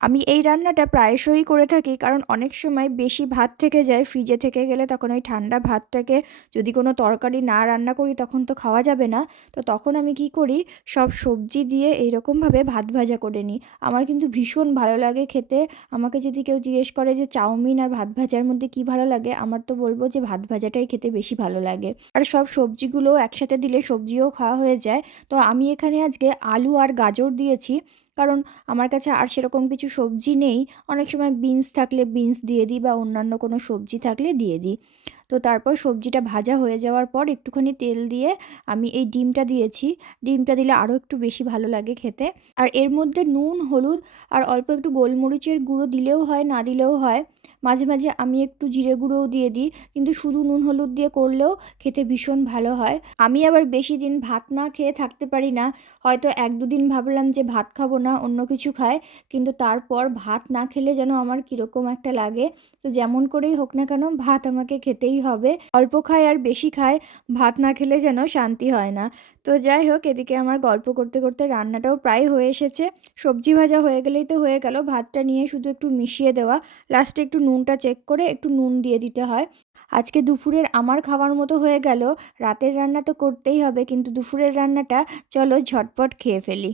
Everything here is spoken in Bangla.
আমি এই রান্নাটা প্রায়শই করে থাকি, কারণ অনেক সময় বেশি ভাত থেকে যায়, ফ্রিজে থেকে গেলে তখন ওই ঠান্ডা ভাতটাকে যদি কোনো তরকারি না রান্না করি তখন তো খাওয়া যাবে না। তো তখন আমি কি করি, সব সবজি দিয়ে এইরকমভাবে ভাত ভাজা করে নিই। আমার কিন্তু ভীষণ ভালো লাগে খেতে। আমাকে যদি কেউ জিজ্ঞেস করে যে চাউমিন আর ভাত ভাজার মধ্যে কী ভালো লাগে, আমার তো বলবো যে ভাত ভাজাটাই খেতে বেশি ভালো লাগে। আর সব সবজিগুলো একসাথে দিলে সবজিও খাওয়া হয়ে যায়। তো আমি এখানে আজকে আলু আর গাজর দিয়েছি, কারণ আমার কাছে আর সেরকম কিছু সবজি নেই। অনেক সময় বিনস থাকলে বিনস দিয়ে দিই, বা অন্যান্য কোনো সবজি থাকলে দিয়ে দিই। তো তারপর সবজিটা ভাজা হয়ে যাওয়ার পর একটুখানি তেল দিয়ে আমি এই ডিমটা দিয়েছি। ডিমটা দিলে আরও একটু বেশি ভালো লাগে খেতে। আর এর মধ্যে নুন, হলুদ আর অল্প একটু গোলমরিচের গুঁড়ো দিলেও হয়, না দিলেও হয়। মাঝে মাঝে আমি একটু জিরে গুঁড়োও দিয়ে দিই, কিন্তু শুধু নুন হলুদ দিয়ে করলেও খেতে ভীষণ ভালো হয়। আমি আবার বেশি দিন ভাত না খেয়ে থাকতে পারি না। হয়তো ১-২ দিন ভাবলাম যে ভাত খাবো না, অন্য কিছু খাই, কিন্তু তারপর ভাত না খেলে যেন আমার কীরকম একটা লাগে। তো যেমন করেই হোক না কেন ভাত আমাকে খেতেই হবে। অল্প খাই আর বেশি খাই, ভাত না খেলে যেন শান্তি হয় না। তো যাই হোক, এদিকে আমার গল্প করতে করতে রান্নাটাও প্রায় হয়ে এসেছে। সবজি ভাজা হয়ে গেলেই তো হয়ে গেল, ভাতটা নিয়ে শুধু একটু মিশিয়ে দেওয়া। লাস্টে একটু নুনটা চেক করে একটু নুন দিয়ে দিতে হয়। আজকে দুপুরের আমার খাওয়ার মতো হয়ে গেল। রাতের রান্না তো করতেই হবে, কিন্তু দুপুরের রান্নাটা চলো ঝটপট খেয়ে ফেলি।